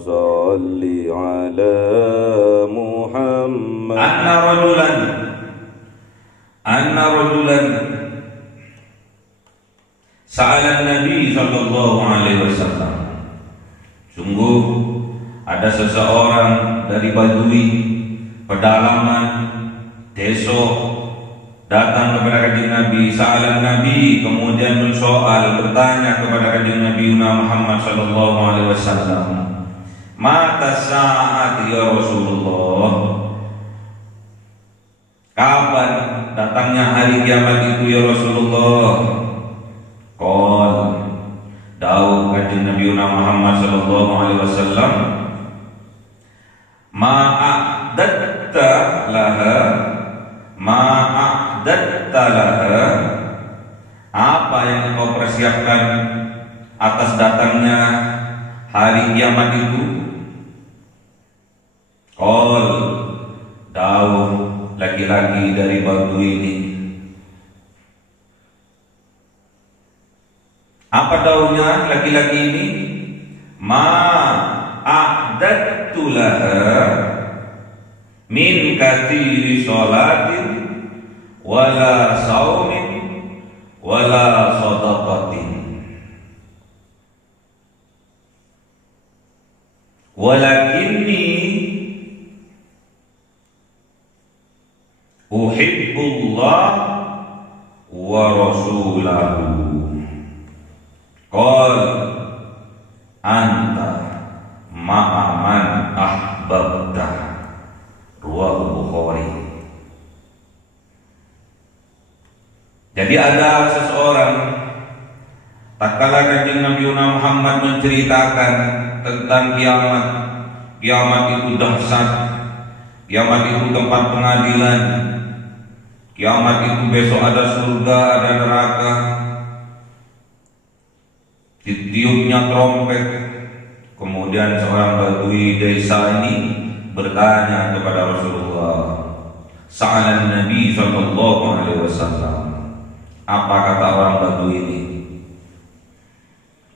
صل على محمد. Anna rajulan sa'ala Nabi sallallahu alaihi wasallam. Sungguh ada seseorang dari Badui pedalaman desa datang kepada kanjeng Nabi, sa'ala Nabi, kemudian bertanya kepada kanjeng Nabi Muhammad sallallahu alaihi wasallam, mata saat ya Rasulullah, kapan datangnya hari kiamat itu ya Rasulullah? Qol, dawuh kanjeng Nabi Muhammad sallallahu alaihi wasallam, ma'adatta laha, apa yang kau persiapkan atas datangnya hari kiamat itu? Qol, dawuh laki-laki dari Badui ini. Apa daunnya laki-laki ini? Ma'adattu laha min katsiri sholatin wala saumin wala shadaqatin walakinni uhibbullah wa rasulahu. Qal anta ma'aman ahbabta. Riwayat Bukhari. Jadi ada seseorang tatkala kanjeng Nabi Muhammad menceritakan tentang kiamat. Kiamat itu dahsyat. Kiamat itu tempat pengadilan. Kiamat itu besok ada surga, ada neraka. Ditiupnya trompet. Kemudian seorang Badui desa ini bertanya kepada Rasulullah, sa'alan Nabi sallallahu alaihi wasallam, apa kata orang Badui ini?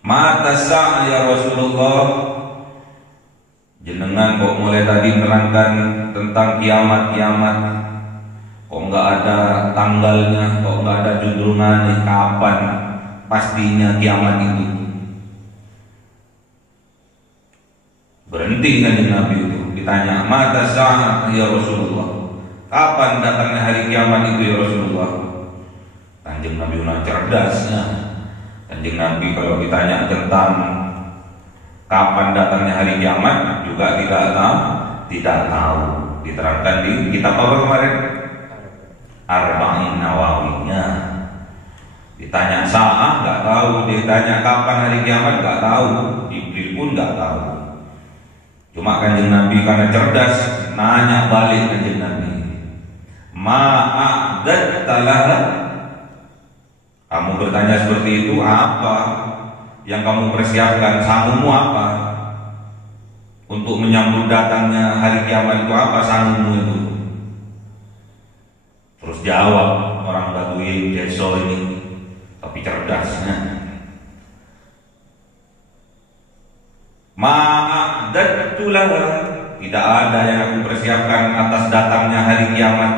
Mata sa'a ya Rasulullah, jenengan kok mulai tadi menerangkan tentang kiamat-kiamat, kok enggak ada tanggalnya, kok enggak ada junjungannya, kapan pastinya kiamat itu? Berhenti kanjeng Nabi itu, ditanya, mata sa'a ya Rasulullah, kapan datangnya hari kiamat itu ya Rasulullah? Kanjeng Nabi cerdasnya. Kanjeng Nabi kalau ditanya tentang kapan datangnya hari kiamat juga tidak tahu. Diterangkan di kitab apa kemarin? Arba'in Nawawinya. Ditanya sa'ah nggak tahu, ditanya kapan hari kiamat nggak tahu, Jibril pun nggak tahu. Cuma kanjeng Nabi karena cerdas nanya balik kanjeng Nabi, ma'adatta laha, kamu bertanya seperti itu, apa yang kamu persiapkan, sangumu apa untuk menyambut datangnya hari kiamat itu, apa sangumu itu? Terus jawab orang Badui desa ini, tapi cerdasnya, ma'adattu laha, tidak ada yang aku persiapkan atas datangnya hari kiamat.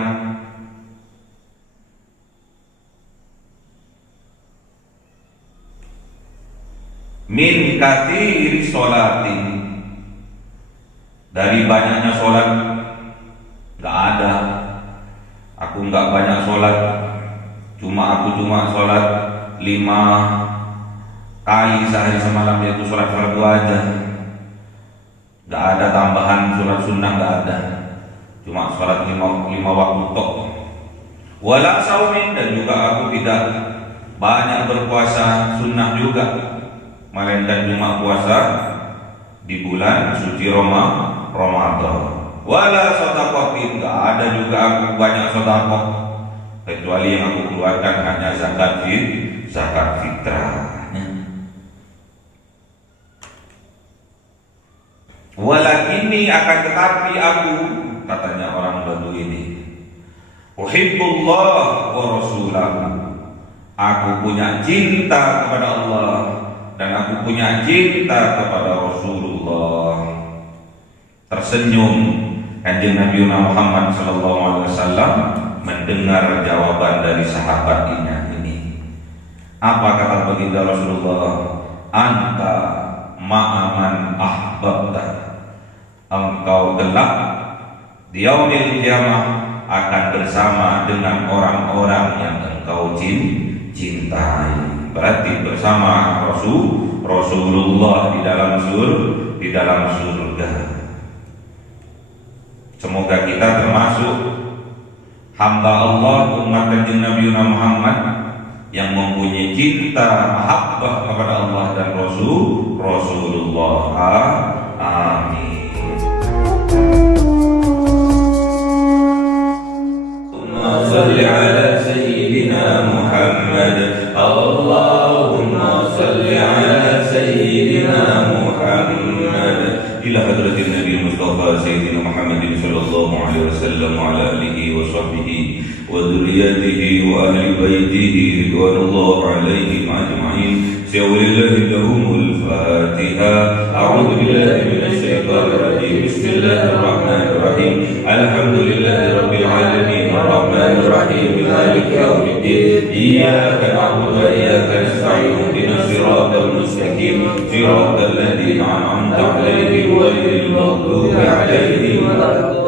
Min katsiri sholatin, dari banyaknya sholat, gak ada. Aku gak banyak sholat, aku cuma sholat 5 kali sehari semalam, yaitu sholat fardu aja. Gak ada tambahan sholat sunnah, gak ada. Cuma sholat 5 waktu tok. Wala saumin, dan juga aku tidak banyak berpuasa sunnah juga, melainkan cuma puasa di bulan suci Ramadan. Wala shadaqatin, gak ada juga aku banyak sedekah, kecuali yang aku keluarkan hanya zakat fitrah. Walakinni, akan tetapi aku, katanya orang Badui ini, uhibbullah wa rasulahu, aku punya cinta kepada Allah dan aku punya cinta kepada Rasulullah. tersenyum. Kanjeng Nabi Muhammad sallallahu alaihi wasallam mendengar jawaban dari sahabatnya ini. Apa kata baginda Rasulullah? Anta ma'aman ahbabta. Engkau kelak di yaumil qiyamah akan bersama dengan orang-orang yang engkau cintai. Berarti bersama Rasulullah di dalam surga. Semoga kita termasuk hamba Allah umat kanjeng Nabi Muhammad yang mempunyai cinta mahabbah kepada Allah dan Rasulullah. Amin. Allahumma salli ala sayyidina Muhammad. Allahumma salli ala sayyidina Muhammad. Ila hadratin Nabi Mustafa Sayyidina Muhammadin sallallahu alaihi wasallam wa ala alihi wa sahbihi wa dhurriyyatihi wa ahli baitihi ridwanullah alaihim ajma'in. Sawlillahi lahumul Fatiha. A'udzu billahi minasy syaithanir rajim. Bismillahirrahmanirrahim. Alhamdulillahi rabbil alamin arrahmanir rahim maliki yaumiddin. Iyyaka na'budu wa iyyaka nasta'in. Ihdinas siratal mustaqim. Siratal ladzina an'amta 'alaihim ghairil maghdubi 'alaihim waladdallin.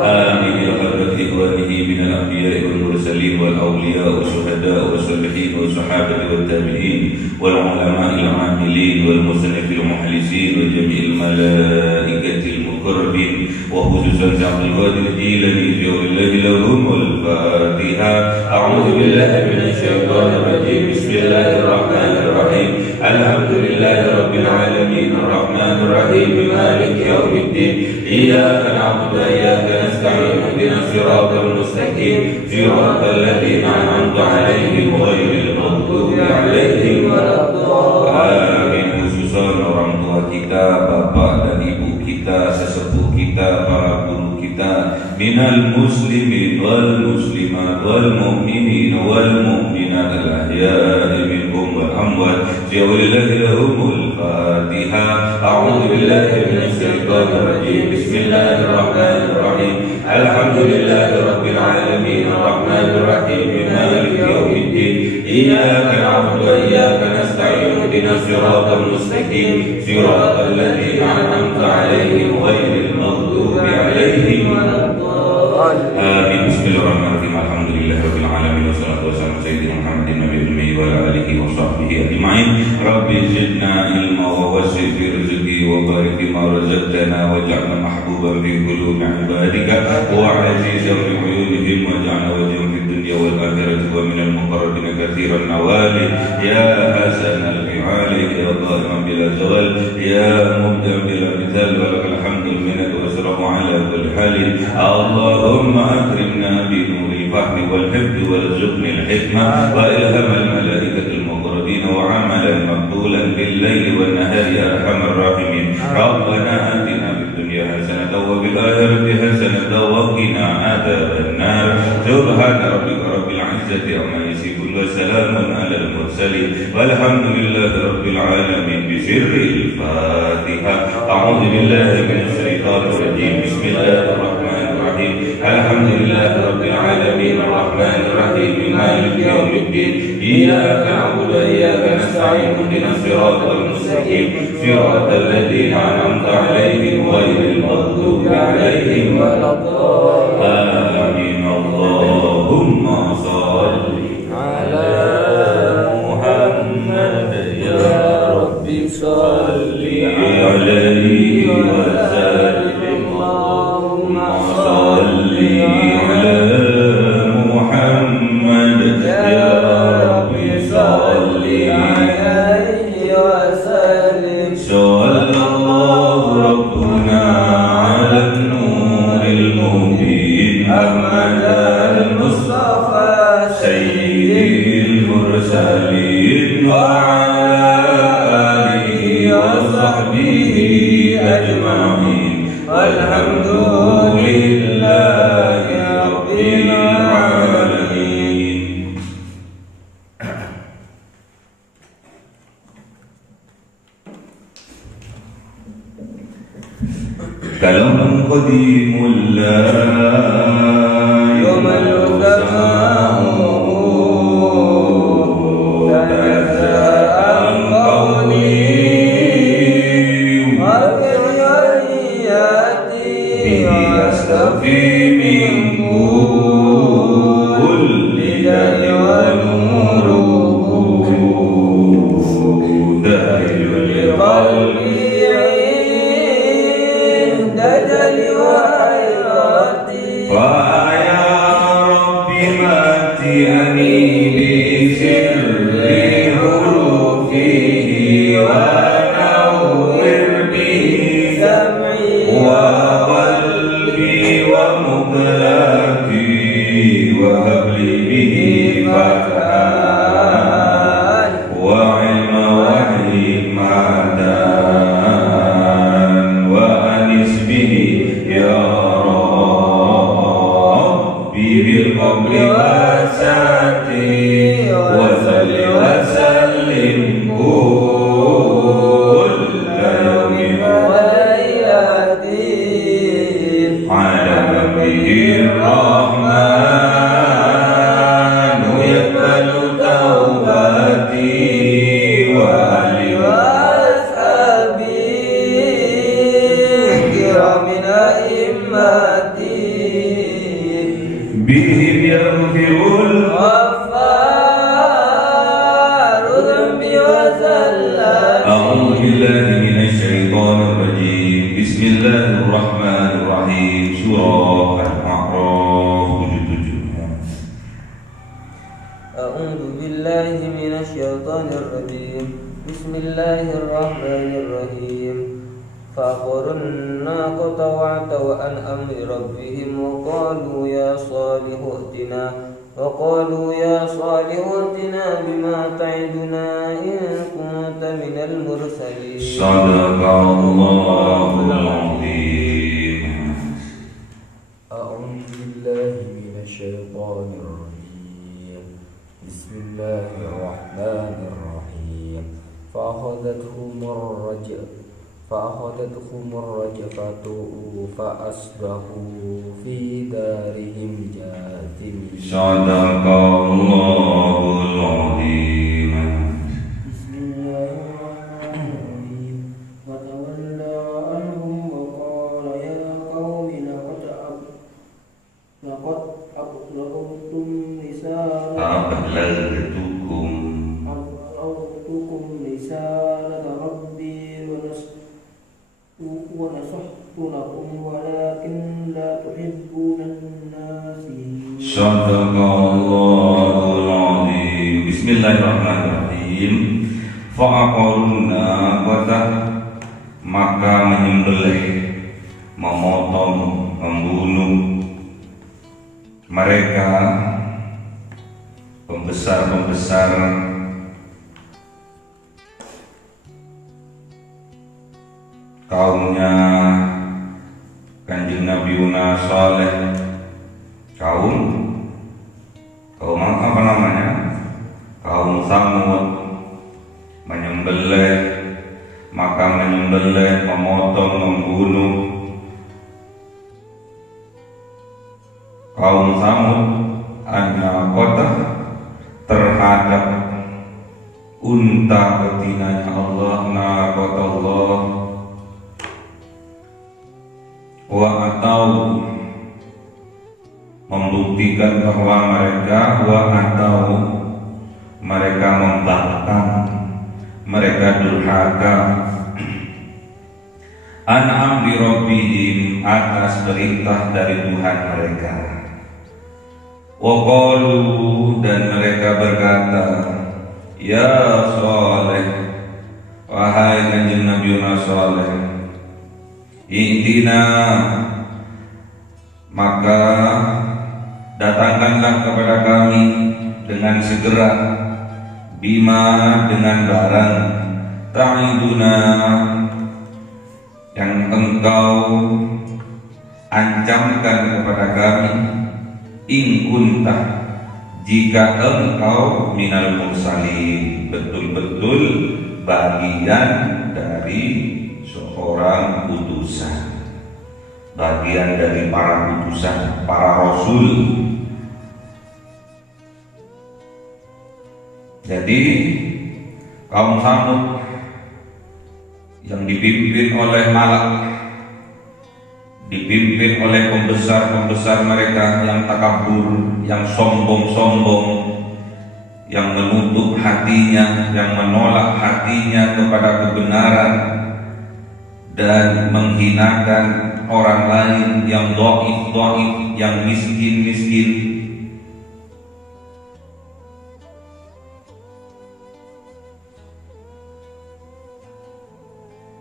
Amin. Ya hadrati ikhwanihi minal anbiya'i wal mursalin wal awliya wa syuhada wa salihin wa sahabati wat tabi'in wal ulama'il 'amilin wal musannifil mukhlisin wa jami'il malaikatil muqarrabin wa khususan Abdul Qadir Jilani billahi lahumul Fatiha. A'udzu billahi minasy syaithanir rajim. Bismillahirrahmanirrahim. Alhamdulillahi rabbil alamin arrahmanir rahim maliki yaumiddin. Iyyaka na'budu wa iyyaka nasta'in. Ihdinas siratal mustaqim. Siratal ladzina an'amta 'alaihim ghairil maghdubi 'alaihim waladdallin. Khususan orang tua kita, bapak dan ibu kita, sesepuh kita, para guru kita, minal muslimin wal muslimat wal mu'minin wal mu'minat al ahya'i minhum wal amwat. Walillahi lahumul Fatiha. A'udzu billahi minasy syaithanir rajim. Bismillahirrahmanirrahim. Alhamdulillahi rabbil alamin arrahmanir rahim maliki yaumiddin. Iyyaka na'budu wa iyyaka nasta'in. Ihdinas siratal mustaqim. Siratal ladzina an'amta 'alaihim ghairil maghdubi 'alaihim waladdallin. Amin. Bismillahirrahmanirrahim. Alhamdulillahirabbil alamin wassalatu wassalamu ala sayyidina Muhammadin nabiyil ummi wa ala alihi wa sahbihi ajma'in. Rabbi zidna ilma wa wasi' fi rizqi wa barik fima razaqtana waj'alna mahbuban fi qulubi 'ibadika wa 'azizan fi 'uyunihim waj'alna wajhan fid dunya wal akhirati wa minal muqarrabin katsiran nawali ya hasanal fi'ali ya qa'iman bila zawal ya mubda' bila mithal wa lakal hamdul minnatu wa salamu ala kulli halin. Allahumma akrimna bi nuril fahmi wal hifdhi warzuqni al hikmah wa ilhamal malaikatil muqarrabin wa 'amalan maqbulan bil laili wan nahari ya arhamar rahimin. Rabbana atina fid dunya hasanatan wa fil akhirati hasanatan wa qina adzaban nar. Subhana rabbika rabbil izzati amma yasifun wa salamun alal mursalin walhamdulillahi rabbil alamin. Bi sirril Fatiha. A'udzu billahi minasy syaithanir rajim. Bismillahirrahmanirrahim. Alhamdulillahi rabbil alamin arrahmanir rahim maliki yaumiddin. Iyyaka na'budu wa iyyaka nasta'in. Ihdinas siratal mustaqim. Siratal ladzina an'amta 'alaihim ghairil maghdubi 'alaihim waladdallin. Amin. Allahumma shalli ala Muhammad ya Rabbi shalli alaihi wa sallim. Allahumma shalli ala Muhammad ya Rabbi shalli alaihi wa sallim. Sallallahu rabbuna ala nuril mubin Ahmad al-Mustafa sayyidil mursalin wa ala alihi wa sahbihi ajma'in walhamdulillahi rabbil alamin. Kalam qadimul la yu'malu sama'u tajaza'an qawli wa bi'ayati bihi astafi min kulli dali wa nuruhu dalilul qalbi وقالوا يا صالح ائتنا بما تعدنا إن كنت من المرسلين. صدق الله العظيم. أعوذ بالله من الشيطان الرجيم. بسم الله الرحمن الرحيم. فأخذتهم الرجفة فأصبحوا في دارهم جاثمين. صدق الله العظيم. بسم الله الرحمن الرحيم. وتولى عنهم وقال يا قوم لقد أبلغتكم رسالة ربي ونصحت لكم ولكن لا تحبون الناصحين. صدق الله العظيم. Bismillahirrahmanirrahim. Fa'aqaruna qata, maka menyembelih, memotong, membunuh mereka pembesar-pembesar kaumnya Kanjeng Nabi Saleh, kaum apa namanya, kaum Samud, menyembelih, memotong, membunuh kaum Samud an-naqata terhadap unta betinanya Allah, naqatullah, wa atau membuktikan bahwa mereka membangkang, mereka durhaka an amri rabbihim, atas perintah dari Tuhan mereka. Wa qalu, dan mereka berkata, ya Saleh, wahai Kanjeng Nabi Saleh, I'tina, maka datangkanlah kepada kami dengan segera, bima, dengan barang, ta'iduna, yang engkau ancamkan kepada kami, in kunta, jika engkau minal mursalin, betul-betul bagian dari seorang utusan. bagian dari para utusan, para rasul. Jadi kaum Samud yang dipimpin oleh Malak, dipimpin oleh pembesar-pembesar mereka yang takabur, yang sombong-sombong, yang menutup hatinya, yang menolak hatinya kepada kebenaran dan menghinakan orang lain, yang dhaif, yang miskin.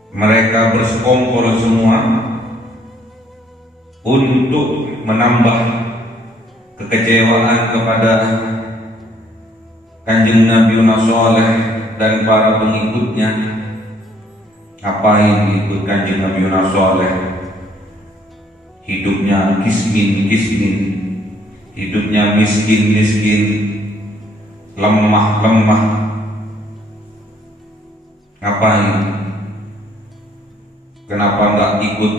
Mereka bersekongkol semua untuk menambah kekecewaan kepada Kanjeng Nabi Shalih dan para pengikutnya. Ngapain ikut Kanjeng Nabi Shalih? Hidupnya kismin, hidupnya miskin, lemah. Ngapain? Kenapa nggak ikut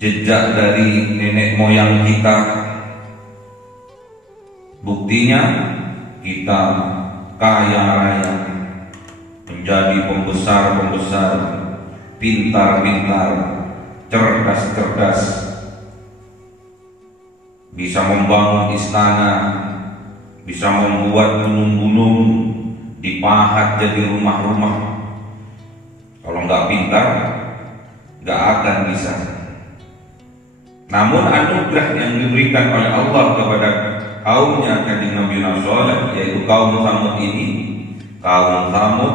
jejak dari nenek moyang kita? Buktinya kita kaya raya, menjadi pembesar, pintar, cerdas, bisa membangun istana, bisa membuat gunung-gunung, dipahat jadi rumah-rumah. Kalau nggak pintar, nggak akan bisa. Namun anugerah yang diberikan oleh Allah kepada kaumnya Kanjeng Nabi Shalih, yaitu kaum Samud ini, kaum Samud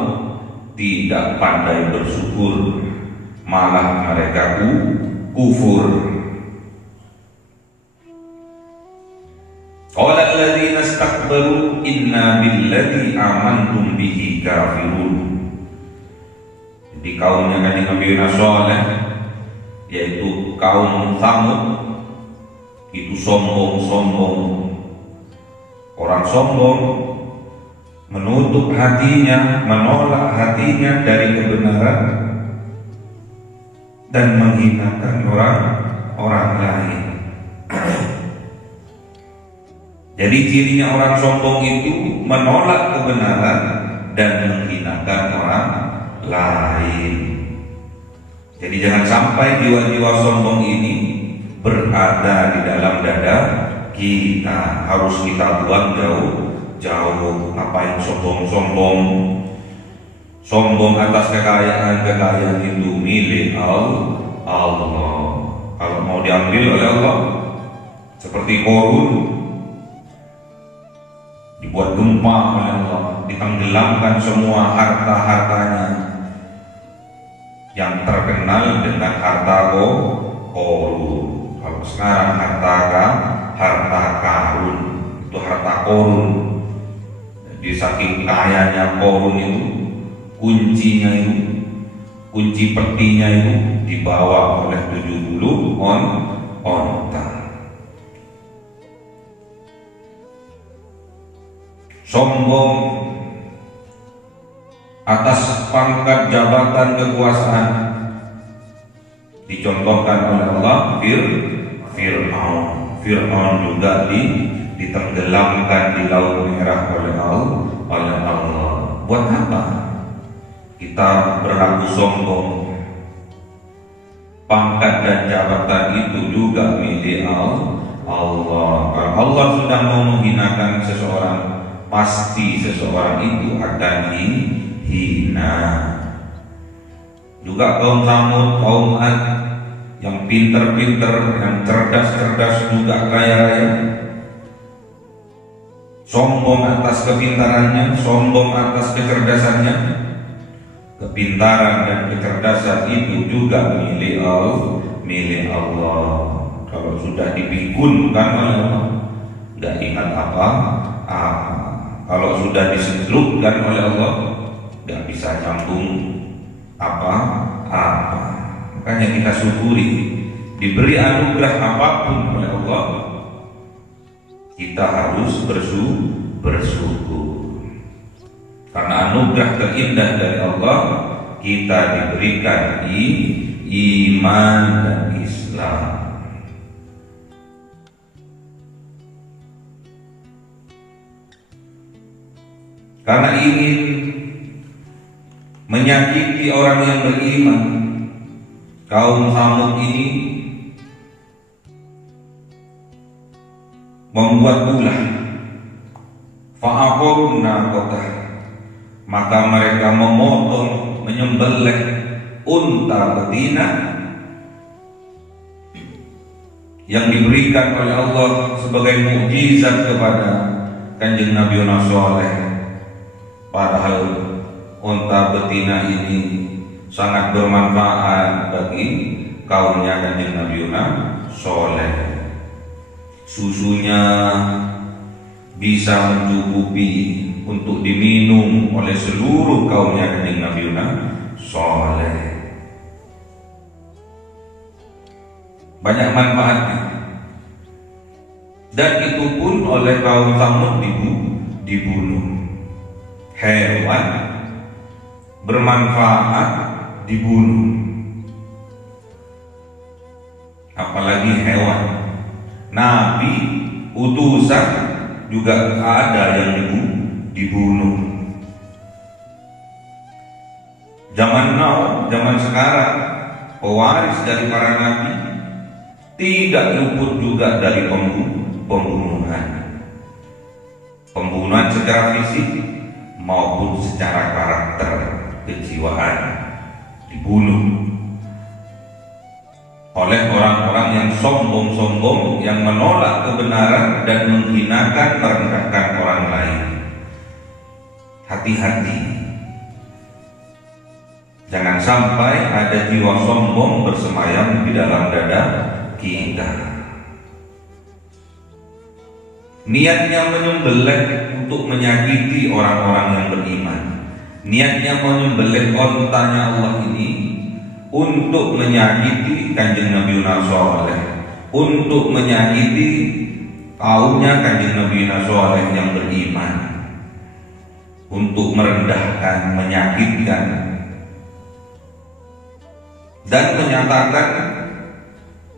tidak pandai bersyukur, malah mereka kufur. Qala alladziina istakbaru inna billadzi amantum bihi kafirun. Di kaumnya Kanjeng Nabi Shalih, yaitu kaum Samud, itu sombong. Orang sombong menutup hatinya, menolak hatinya dari kebenaran dan menghinakan orang lain. Jadi cirinya orang sombong itu menolak kebenaran dan menghinakan orang lain. Jadi jangan sampai jiwa-jiwa sombong ini berada di dalam dada kita. Harus kita buang jauh. Ngapain sombong atas kekayaan itu milik Allah. Kalau mau diambil oleh Allah, seperti Qarun, dibuat gempa oleh Allah, ditenggelamkan semua harta-hartanya. Yang terkenal dengan harta Qarun. Kalau sekarang harta karun, itu harta Qarun. Jadi saking kayanya Qarun itu, kunci petinya itu dibawa oleh 70 onta. Sombong atas pangkat jabatan kekuasaan dicontohkan oleh Allah Fir'aun juga ditenggelamkan di Laut Merah oleh Allah. Buat apa kita berlaku sombong? Pangkat dan jabatan itu juga milik Allah. Kalau Allah sudah mau menghinakan seseorang, pasti seseorang itu akan hina. Juga kaum Samud, kaum Ad, yang pinter-pinter, yang cerdas-cerdas, juga kaya raya, sombong atas kepintarannya, sombong atas kecerdasannya. Kepintaran dan kecerdasan itu juga milik Allah. Kalau sudah dipikunkan oleh Allah, nggak ingat apa. Kalau sudah disetrukkan oleh Allah, nggak bisa nyambung apa. Makanya kita syukuri, diberi anugerah apapun oleh Allah, kita harus bersyukur. Karena anugerah terindah dari Allah, kita diberikan iman dan Islam. Karena ingin menyakiti orang yang beriman, kaum Samud ini membuat ulah fa'aqarna qatah, maka mereka memotong, menyembelih unta betina yang diberikan oleh Allah sebagai mukjizat kepada Kanjeng Nabi Saleh. Padahal unta betina ini sangat bermanfaat bagi kaumnya Kanjeng Nabi Saleh. Susunya bisa mencukupi untuk diminum oleh seluruh kaumnya Kanjeng Nabi Saleh. Banyak manfaatnya. Dan itu pun oleh kaum Samud dibunuh. Hewan bermanfaat dibunuh, apalagi hewan. Nabi utusan juga ada yang dibunuh. Zaman now, zaman sekarang, pewaris dari para nabi tidak luput juga dari pembunuhan. Pembunuhan secara fisik maupun secara karakter kejiwaan, dibunuh oleh orang-orang yang sombong-sombong, yang menolak kebenaran dan menghinakan, merendahkan orang lain. Hati-hati, jangan sampai ada jiwa sombong bersemayam di dalam dada kita. Niatnya menyembelih untuk menyakiti orang-orang yang beriman. Niatnya menyembelih ontanya Allah ini untuk menyakiti Kanjeng Nabi Saleh, untuk menyakiti kaumnya Kanjeng Nabi Saleh yang beriman, untuk merendahkan, menyakitkan, dan menyatakan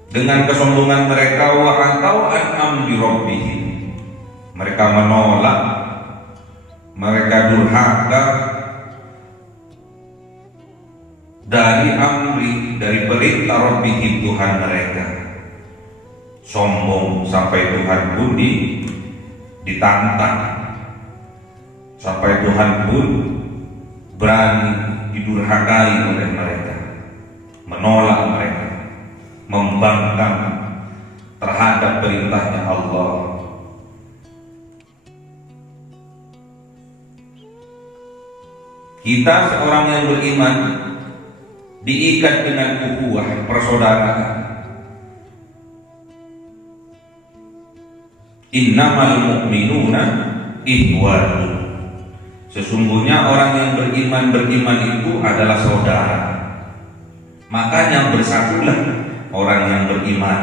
dengan kesombongan mereka, wa atau an amri rabbihim, mereka menolak, mereka durhaka dari amri, dari perintah rabbihim, Tuhan mereka. Sombong sampai Tuhan pun ditantang, sampai Tuhan pun berani didurhakai oleh mereka, menolak mereka, membangkang terhadap perintahnya Allah. Kita seorang yang beriman diikat dengan ukhuwah, persaudaraan. Innamal mu'minuna ikhwatun. Sesungguhnya orang yang beriman itu adalah saudara. Makanya bersatulah orang yang beriman.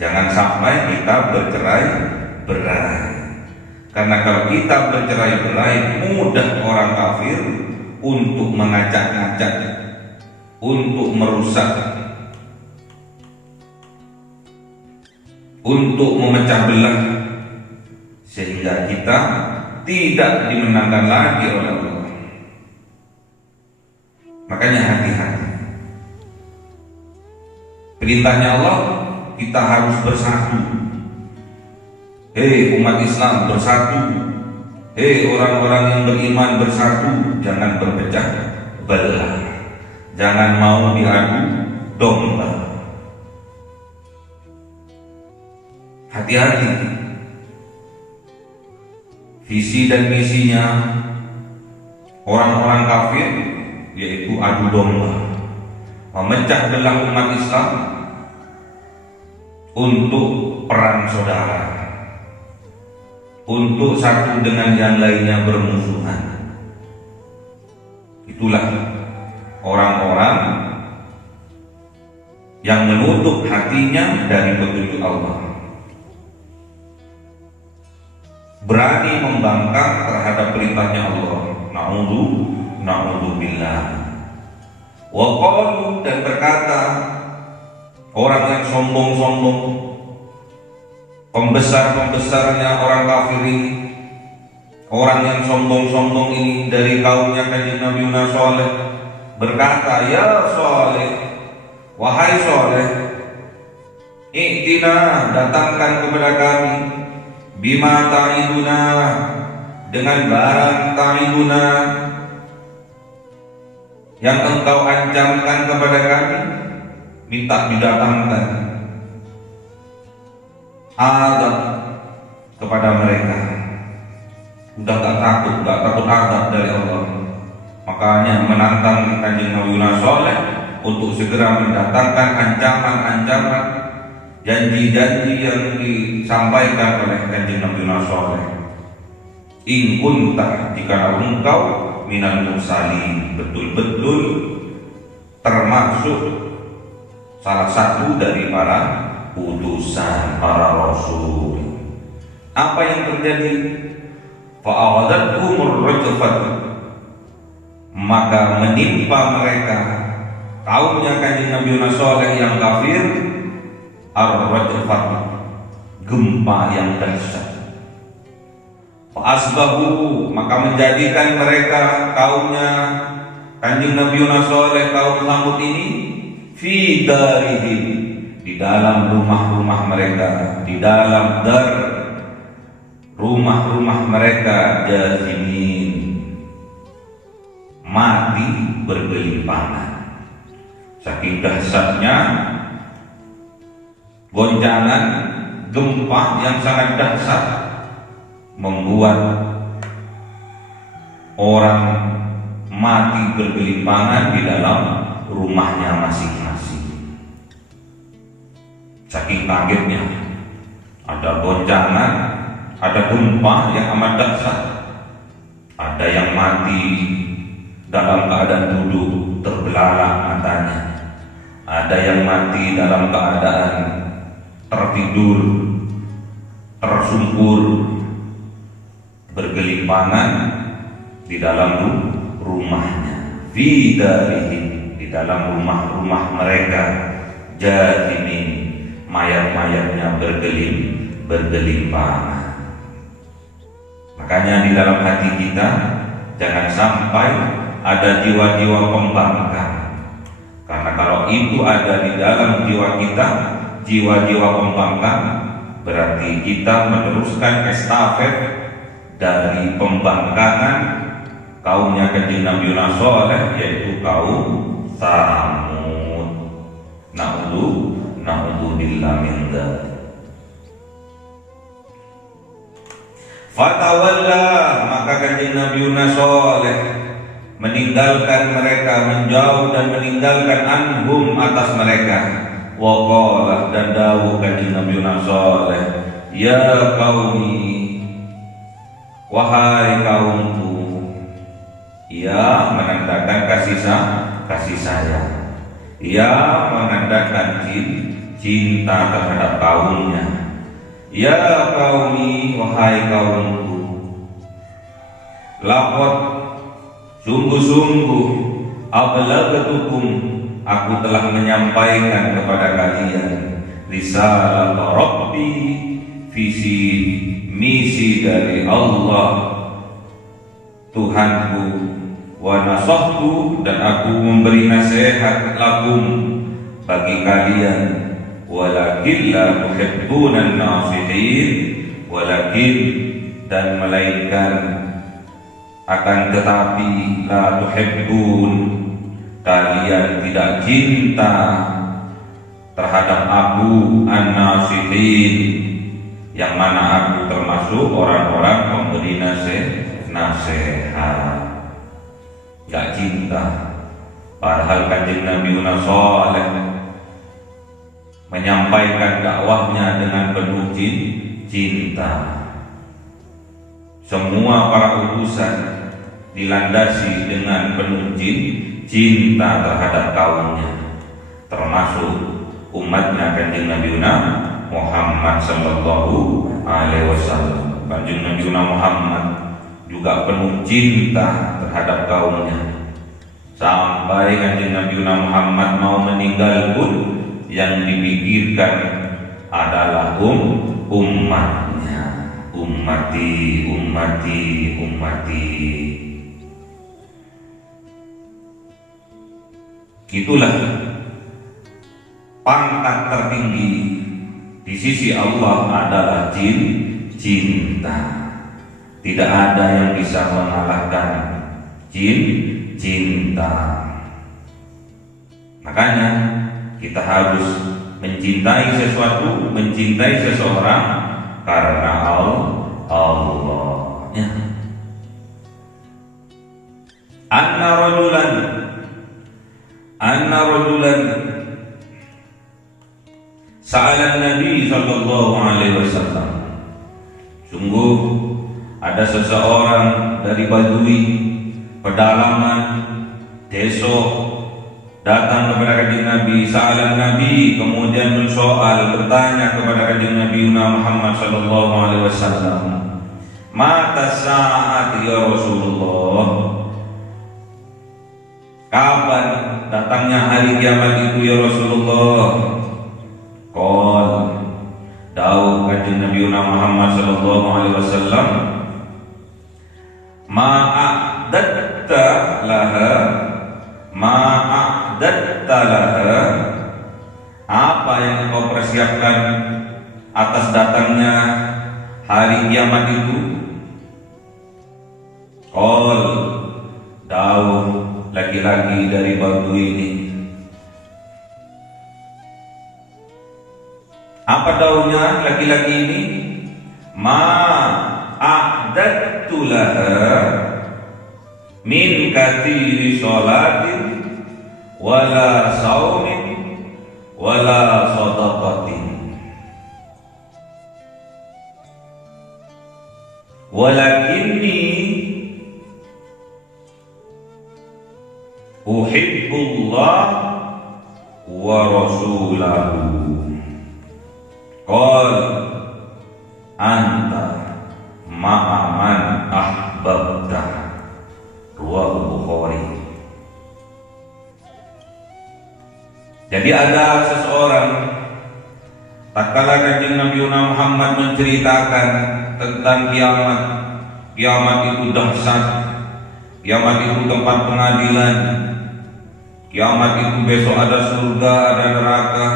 Jangan sampai kita bercerai-berai. Karena kalau kita bercerai-berai, mudah orang kafir untuk mengacak-ngacak, untuk merusak, untuk memecah belah, sehingga kita tidak dimenangkan lagi oleh Allah. Makanya hati-hati. Perintahnya Allah, kita harus bersatu. Hei umat Islam, bersatu. Hei orang-orang yang beriman, bersatu. Jangan berpecah belah, jangan mau diadu domba. Hati-hati. Visi dan misinya orang-orang kafir yaitu adu domba, memecah belah umat Islam untuk perang saudara, untuk satu dengan yang lainnya bermusuhan. Itulah orang-orang yang menutup hatinya dari petunjuk Allah, berani membangkang terhadap perintahnya Allah. Na'udzubillah. Wa qalu, dan berkata orang yang sombong-sombong, pembesar-pembesarnya orang kafir ini, orang yang sombong-sombong ini dari kaumnya Kanjeng Nabi Saleh berkata, ya Saleh, wahai Saleh, i'tina, datangkan kepada kami, bima ta'iduna, dengan barang ta'iduna yang engkau ancamkan kepada kami, minta didatangkan azab kepada mereka. Udah gak takut azab dari Allah. Makanya menantang Kanjeng Nabi Saleh untuk segera mendatangkan ancaman-ancaman, janji-janji yang disampaikan oleh Kanjeng Nabi Saleh. In kunta, jika engkau minal mursalin, betul-betul termasuk salah satu dari para utusan, para rasul. Apa yang terjadi? Fa'awadatkumur rajfat, maka menimpa mereka kaumnya Kanjeng Nabi Saleh yang kafir ar-rajfat, gempa yang dahsyat. Fa'asbahu, maka menjadikan mereka kaumnya Kanjeng Nabi Saleh, kaum Samud ini, fi darihim, di dalam rumah-rumah mereka, di dalam dar, rumah-rumah mereka, jazimin, mati bergelimpangan. Saking dahsyatnya goncangan gempa yang sangat dahsyat membuat orang mati bergelimpangan di dalam rumahnya masing-masing. Saking kagetnya, ada goncangan, ada gempa yang amat dahsyat, ada yang mati dalam keadaan duduk terbelalak matanya, ada yang mati dalam keadaan tertidur tersungkur bergelimpangan di dalam rumahnya, fi darihim, di dalam rumah-rumah mereka, jadimin, mayat-mayatnya bergelimpangan. Makanya di dalam hati kita jangan sampai ada jiwa-jiwa pembangkang, karena kalau itu ada di dalam jiwa kita, jiwa-jiwa pembangkang, berarti kita meneruskan estafet dari pembangkangan kaumnya Kanjeng Nabi Saleh, yaitu kaum Samud. Na'udzubillah min dzalik. Fatawalla, maka Kanjeng Nabi Saleh meninggalkan mereka, menjauh dan meninggalkan anhum, atas mereka. Waqala, dan dawuh Kanjeng Nabi Saleh, ya qaumi, wahai kaumku. Ia menandakan kasih sayang, ia menandakan cinta terhadap kaumnya. Ya qaumi, wahai kaumku, laqad, sungguh-sungguh, ablagatukum, aku telah menyampaikan kepada kalian risalah Rabbi, visi misi dari Allah Tuhanku, wa nasahtu, dan aku memberi nasihat lakum, bagi kalian, walakin la tuhibbunan nasihin, walakin, dan melainkan, akan tetapi, la tuhibbun, kalian tidak cinta terhadap aku, an-nasihin, yang mana aku termasuk orang-orang memberi nasihat. Gak cinta. Padahal Kanjeng Nabi Saleh menyampaikan dakwahnya dengan penuh cinta. Semua para utusan dilandasi dengan penuh cinta terhadap kaumnya, termasuk umatnya Kanjeng Nabi Muhammad sallallahu alaihi wasallam. Kanjeng Nabi Muhammad juga penuh cinta terhadap kaumnya, sampai Kanjeng Nabi Muhammad mau meninggal pun yang dipikirkan adalah umatnya. Ummati, ummati, ummati. Itulah pangkat tertinggi di sisi Allah adalah cinta. Tidak ada yang bisa mengalahkan cinta. Makanya kita harus mencintai sesuatu, mencintai seseorang karena Allah. Ya. Anna rajulan sa'ala Nabi sallallahu alaihi wasallam. Sungguh ada seseorang dari Badui, pedalaman, desa, datang kepada kanjeng Nabi, sa'ala Nabi, kemudian mensoal, bertanya kepada kanjeng Nabi Muhammad sallallahu alaihi wasallam, mata saat ya Rasulullah, kapan datangnya hari kiamat itu ya Rasulullah? Qol, dawuh kanjeng Nabi Muhammad sallallahu alaihi wasallam, ma'adatta laha, apa yang engkau persiapkan atas datangnya hari kiamat itu? Qol, dawuh laki-laki dari Badui ini, apa daunnya laki-laki ini? Ma'adattu laha min kathiri sholatin wala saumin wala sadaqatin, walakinni uhibbullah wa rasulahu. Qal anta ma'aman ahbabta. Riwayat Bukhari. Jadi ada seseorang, tatkala kanjeng Nabi Muhammad menceritakan tentang kiamat, kiamat itu dahsyat, kiamat itu tempat pengadilan, kiamat itu besok ada surga, ada neraka.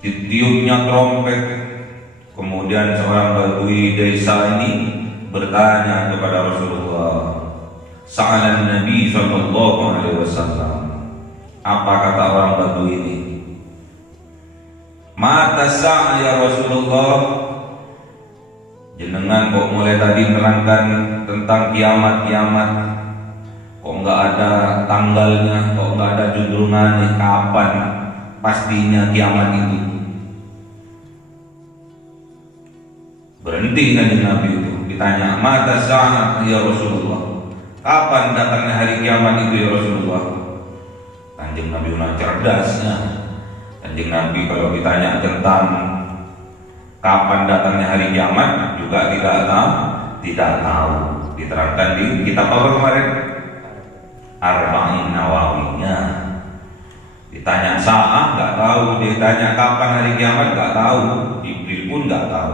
Ditiupnya trompet, kemudian seorang Badui desa ini bertanya kepada Rasulullah, sa'alan Nabi sallallahu alaihi wasallam, apa kata orang Badui ini? Mata sa'a ya Rasulullah, jenengan kok mulai tadi menerangkan tentang kiamat, kok nggak ada tanggalnya, kok nggak ada judulnya, kapan pastinya kiamat itu? Berhenti kanjeng Nabi itu, ditanya, mata sa'a ya Rasulullah, kapan datangnya hari kiamat itu ya Rasulullah? Kanjeng Nabi cerdasnya. Kanjeng Nabi kalau ditanya tentang kapan datangnya hari kiamat juga tidak tahu. Diterangkan di kitab apa kemarin? Arba'in Nawawinya. Ditanya saat nggak tahu, ditanya kapan hari kiamat nggak tahu, Jibril pun nggak tahu.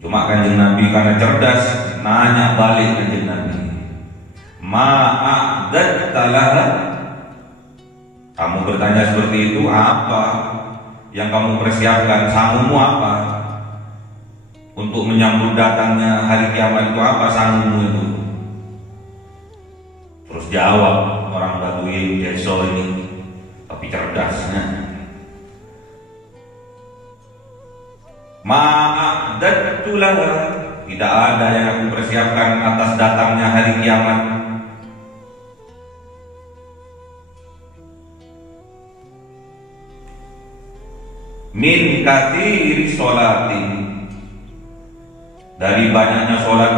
Cuma kanjeng Nabi karena cerdas, nanya balik kanjeng Nabi, ma'adatta laha, kamu bertanya seperti itu, apa yang kamu persiapkan, sangumu apa untuk menyambut datangnya hari kiamat itu, apa sangumu itu? Terus jawab orang Badui desa ini, tapi cerdasnya, ma'adattu laha, tidak ada yang aku persiapkan atas datangnya hari kiamat. Min kathiri sholatin, dari banyaknya sholat,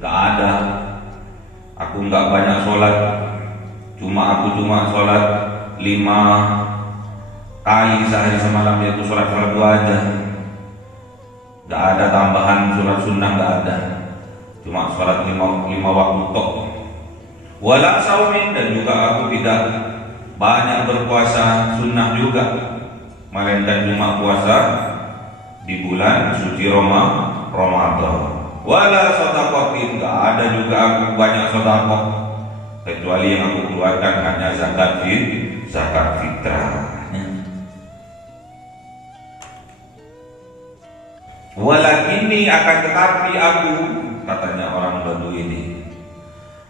gak ada. Aku gak banyak sholat, aku cuma sholat 5 kali sehari semalam, yaitu sholat fardu aja. Gak ada tambahan sholat sunnah, gak ada. Cuma sholat 5 waktu tok. Wala saumin, dan juga aku tidak banyak berpuasa sunnah juga, melainkan cuma puasa di bulan suci Ramadan. Wala sedekah, enggak ada juga aku banyak sedekah, kecuali yang aku keluarkan hanya zakat fitrah. Walakinni, akan tetapi aku, katanya orang Badui ini,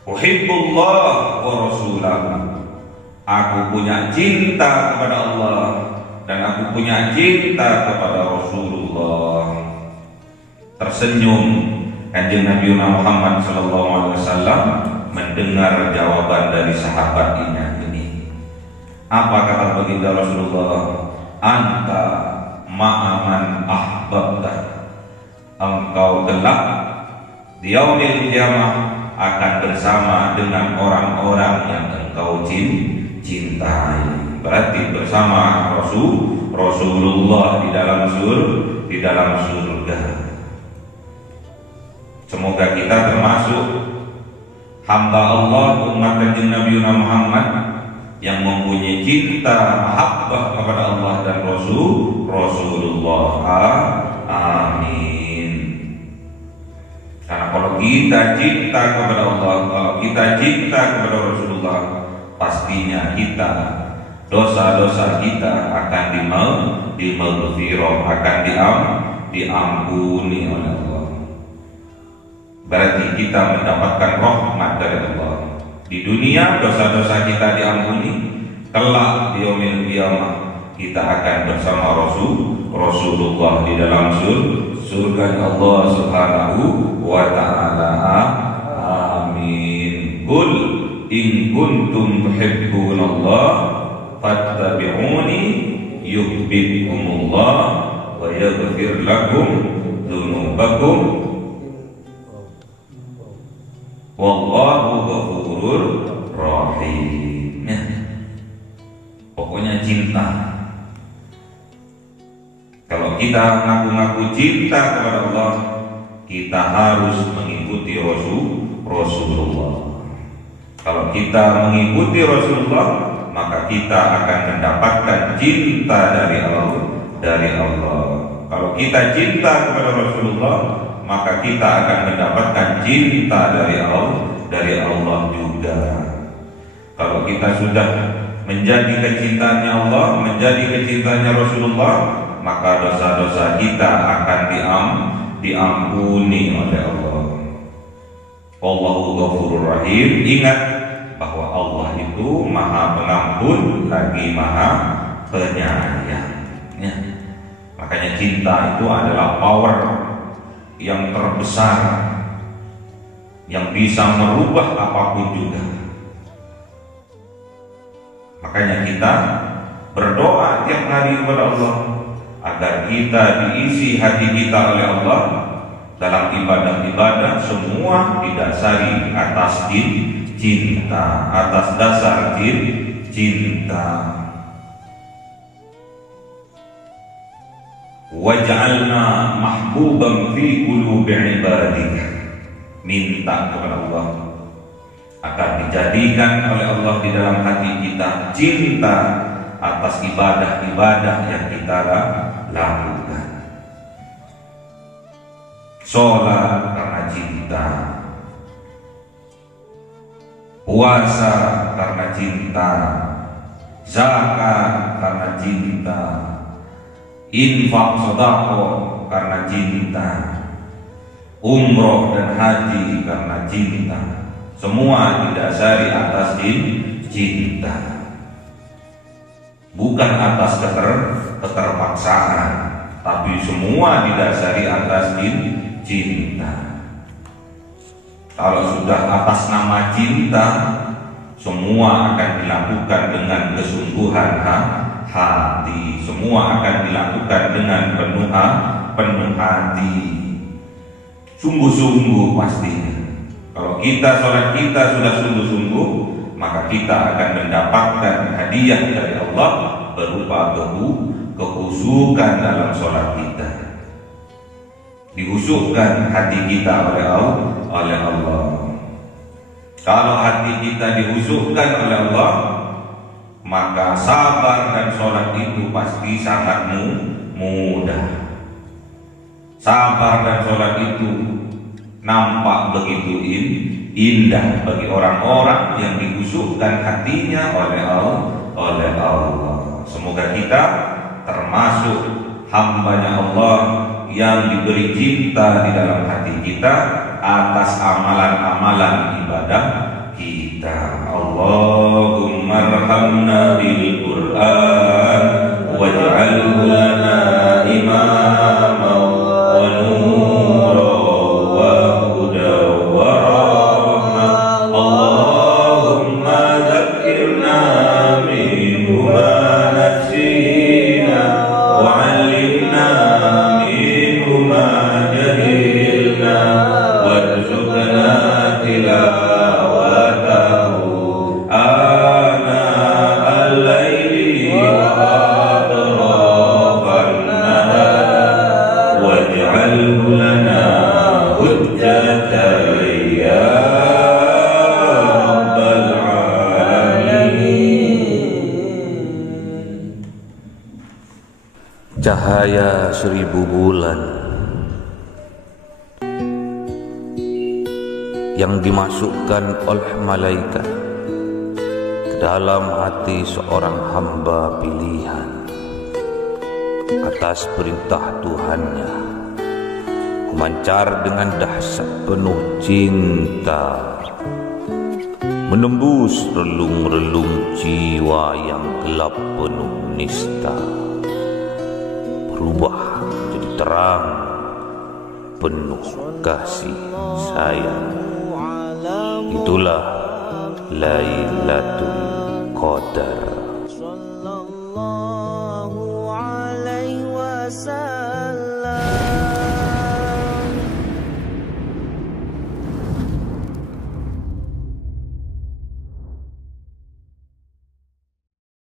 uhibbullah wa rasulahu, aku punya cinta kepada Allah dan aku punya cinta kepada Rasulullah. Tersenyum Kanjeng Nabi Muhammad SAW mendengar jawaban dari sahabat ini. Apa kata baginda Rasulullah? Anta ma'aman ahbabta, engkau kelak di yaumil qiyamah akan bersama dengan orang-orang yang engkau cintai. Berarti bersama Rasulullah di dalam surga. Semoga kita termasuk hamba Allah, umat Kanjeng Nabi Muhammad yang mempunyai cinta mahabbah kepada Allah dan Rasulullah. Amin. Karena kalau kita cinta kepada Allah, kalau kita cinta kepada Rasulullah, pastinya kita, dosa-dosa kita akan dimaghfirah, akan diampuni oleh Allah. Berarti kita mendapatkan rahmat dari Allah. Di dunia dosa-dosa kita diampuni, kelak di yaumil qiyamah kita akan bersama Rasulullah di dalam surga Allah Subhanahu wa ta'ala. Amin. Qul in kuntum tuhibbunallah fattabi'uni yuhibbukumullah wa yaghfir lakum dzunubakum wallahu ghafurur rahim. Pokoknya cinta. Kalau kita ngaku-ngaku cinta kepada Allah, kita harus mengikuti Rasulullah. Kalau kita mengikuti Rasulullah, maka kita akan mendapatkan cinta dari Allah. Kalau kita cinta kepada Rasulullah, maka kita akan mendapatkan cinta dari Allah juga. Kalau kita sudah menjadi kecintaannya Allah, menjadi kecintaannya Rasulullah, maka dosa-dosa kita akan diampuni oleh Allah. Allahu Ghafurur Rahim. Ingat bahwa Allah itu Maha Pengampun lagi Maha Penyayang. Makanya cinta itu adalah power yang terbesar yang bisa merubah apapun juga. Makanya kita berdoa tiap hari kepada Allah agar kita diisi hati kita oleh Allah dalam ibadah-ibadah semua didasari atas cinta, atas dasar cinta. Waj'alna mahbuban fi qulubi ibadika, minta kepada Allah akan dijadikan oleh Allah di dalam hati kita cinta atas ibadah-ibadah yang kita lakukan. Sholat karena cinta, puasa karena cinta, zakat karena cinta, infak sedekah karena cinta, umroh dan haji karena cinta. Semua didasari atas cinta, bukan atas keterpaksaan, tapi semua didasari atas cinta. Kalau sudah atas nama cinta, semua akan dilakukan dengan kesungguhan hati, semua akan dilakukan dengan penuh hati, sungguh-sungguh pastinya. Kalau kita sholat kita sudah sungguh-sungguh, maka kita akan mendapatkan hadiah dari Allah berupa kehusukan dalam sholat kita. Dihusukkan hati kita oleh Allah. Kalau hati kita dihusukkan oleh Allah, maka sabar dan sholat itu pasti sangat mudah. Sabar dan sholat itu nampak begitu indah bagi orang-orang yang digusukkan hatinya oleh Allah. Semoga kita termasuk hambanya Allah yang diberi cinta di dalam hati kita atas amalan-amalan ibadah kita. Allahumma arhamna bil Qur'an waj'alhu lana imama wa nura wa huda wa rahmah. Allahumma dzakkirna minhu ma nasina wa 'allimna minhu ma jahilna warzuqna tilawatahu ana al-laili wa atrafan nahar waj'alhu lana hujjatan ya rabbal alamin. Cahaya 1000 bulan yang dimasukkan oleh malaikat ke dalam hati seorang hamba pilihan atas perintah Tuhannya, memancar dengan dahsyat penuh cinta, menembus relung-relung jiwa yang gelap penuh nista, berubah menjadi terang penuh kasih sayang. Itulah Lailatul Qadar.